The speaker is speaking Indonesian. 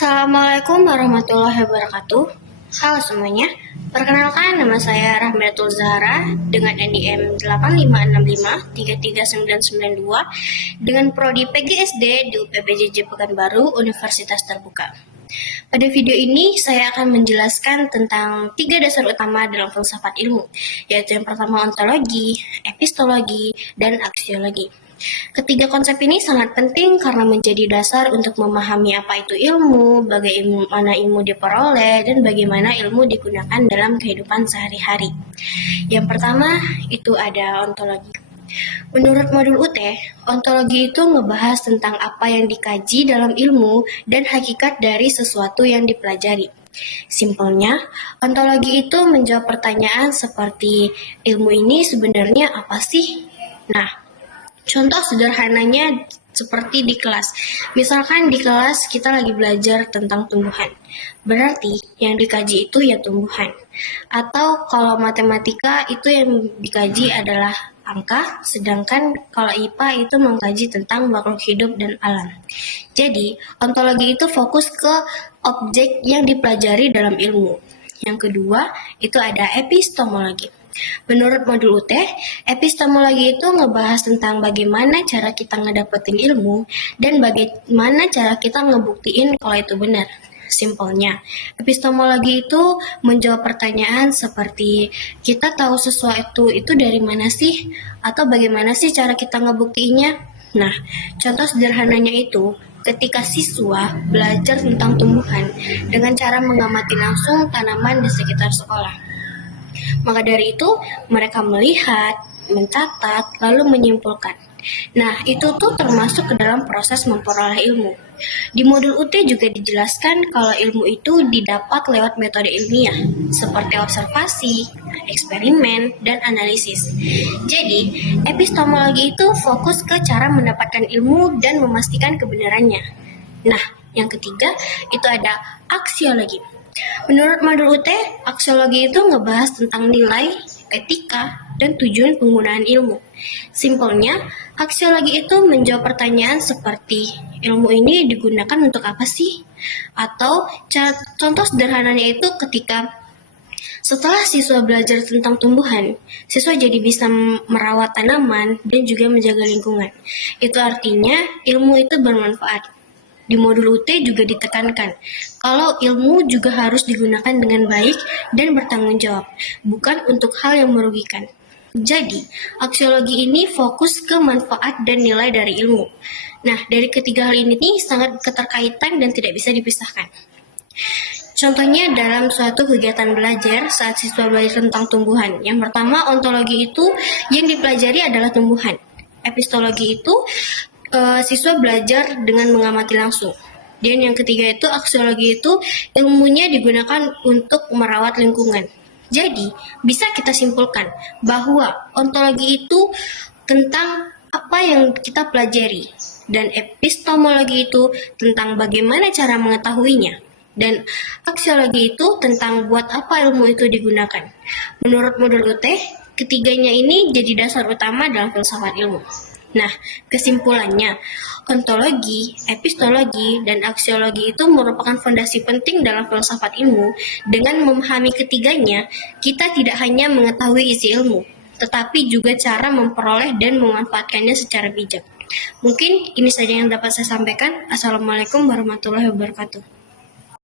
Assalamualaikum warahmatullahi wabarakatuh. Halo semuanya, perkenalkan nama saya Rahmatul Zahra dengan NDM 85653392 dengan Prodi PGSD di UPBJJ Pekanbaru, Universitas Terbuka. Pada video ini saya akan menjelaskan tentang 3 dasar utama dalam filsafat ilmu, yaitu yang pertama ontologi, epistologi, dan aksiologi. Ketiga konsep ini sangat penting karena menjadi dasar untuk memahami apa itu ilmu, bagaimana ilmu diperoleh, dan bagaimana ilmu digunakan dalam kehidupan sehari-hari. Yang pertama itu ada ontologi. Menurut modul UT, ontologi itu ngebahas tentang apa yang dikaji dalam ilmu dan hakikat dari sesuatu yang dipelajari. Simpelnya, ontologi itu menjawab pertanyaan seperti ilmu ini sebenarnya apa sih? Nah, contoh sederhananya seperti di kelas. Misalkan di kelas kita lagi belajar tentang tumbuhan. Berarti yang dikaji itu ya tumbuhan. Atau kalau matematika itu yang dikaji adalah angka, sedangkan kalau IPA itu mengkaji tentang makhluk hidup dan alam. Jadi, ontologi itu fokus ke objek yang dipelajari dalam ilmu. Yang kedua, itu ada epistemologi. Menurut modul UT, epistemologi itu ngebahas tentang bagaimana cara kita ngedapetin ilmu dan bagaimana cara kita ngebuktiin kalau itu benar. Simpelnya, epistemologi itu menjawab pertanyaan seperti kita tahu sesuatu itu dari mana sih? Atau bagaimana sih cara kita ngebuktiinnya? Nah, contoh sederhananya itu ketika siswa belajar tentang tumbuhan dengan cara mengamati langsung tanaman di sekitar sekolah. Maka dari itu, mereka melihat, mencatat, lalu menyimpulkan. Nah, itu tuh termasuk ke dalam proses memperoleh ilmu. Di modul UT juga dijelaskan kalau ilmu itu didapat lewat metode ilmiah, seperti observasi, eksperimen, dan analisis. Jadi, epistemologi itu fokus ke cara mendapatkan ilmu dan memastikan kebenarannya. Nah, yang ketiga, itu ada aksiologi. Menurut modul UT, aksiologi itu ngebahas tentang nilai, etika, dan tujuan penggunaan ilmu. Simpelnya, aksiologi itu menjawab pertanyaan seperti ilmu ini digunakan untuk apa sih? Atau contoh sederhananya itu ketika setelah siswa belajar tentang tumbuhan, siswa jadi bisa merawat tanaman dan juga menjaga lingkungan. Itu artinya ilmu itu bermanfaat. Di modul UT juga ditekankan kalau ilmu juga harus digunakan dengan baik dan bertanggung jawab, bukan untuk hal yang merugikan. Jadi, aksiologi ini fokus ke manfaat dan nilai dari ilmu. Nah, dari ketiga hal ini sangat keterkaitan dan tidak bisa dipisahkan. Contohnya dalam suatu kegiatan belajar saat siswa belajar tentang tumbuhan. Yang pertama, ontologi itu yang dipelajari adalah tumbuhan. Epistologi itu siswa belajar dengan mengamati langsung. Dan yang ketiga itu aksiologi itu ilmunya digunakan untuk merawat lingkungan. Jadi, bisa kita simpulkan bahwa ontologi itu tentang apa yang kita pelajari dan epistemologi itu tentang bagaimana cara mengetahuinya. Dan aksiologi itu tentang buat apa ilmu itu digunakan. Menurut modul UT, ketiganya ini jadi dasar utama dalam filsafat ilmu. Nah, kesimpulannya, ontologi, epistologi, dan aksiologi itu merupakan fondasi penting dalam filsafat ilmu. Dengan memahami ketiganya, kita tidak hanya mengetahui isi ilmu, tetapi juga cara memperoleh dan memanfaatkannya secara bijak. Mungkin ini saja yang dapat saya sampaikan. Assalamualaikum warahmatullahi wabarakatuh.